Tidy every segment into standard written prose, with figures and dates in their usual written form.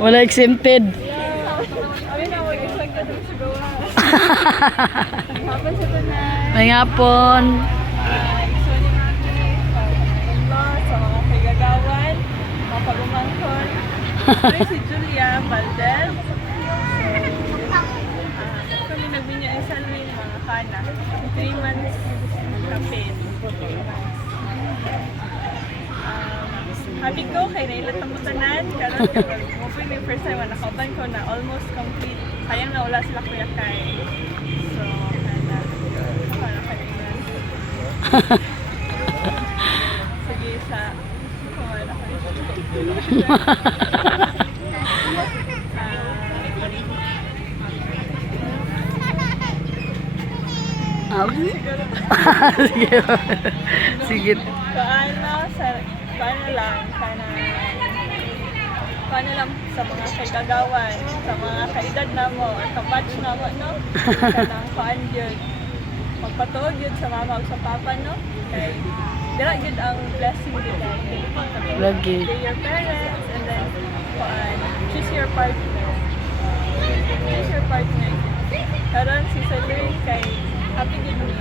Wala exempted. May ngapon. Sa mga kagagawan, mga pagumangkon. Si Julia Valdez. Kami nagbinya sa amin mga kana. 3 months kapit. Happy ko kay Naila Tambutanan. Karon mo po yung first time na nakauban ko na almost complete. Sayang na wala sila kuya kay. So, para kailan. Sige sa wala kayo. Sige. Sige. Paano lang sa mga kagagawan, sa mga kaedad na mo, or kabatch na mo, no? Kanang paan yun. Magpatuod yun sa mama o sa papa, no? Kay, dira yun ang blessing nila. Lagi. They're your parents, and then, choose your partner. Choose your partner. Karon si Salary kay happy good me.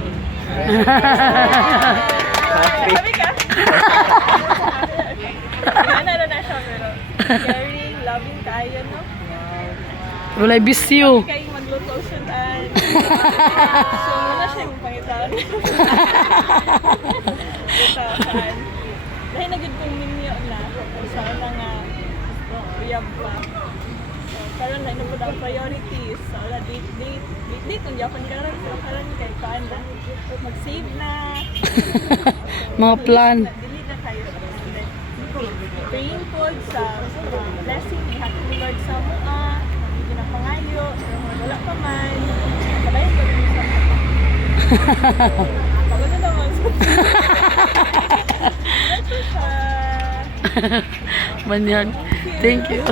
Happy ka? Ano na siya pero caring, loving tayo, no? Walay bisyo. Kay magluto siya tayo. So, muna siya yung pangitaan. Itakaan. Dahil nagid kong minyo na. Sana nga uyab pa. Pero na ino po ang priorities. So, wala date kung Japan ka rin. So, karon kay paan na. Mag-save na. Mga plan. Dili na kayo. Praying po sa blessing ni Happy Lord sa mga. Hindi na pangayo. Wala pa man. Kabayan ko rin sa pagod na naman sa Manyag. Thank you.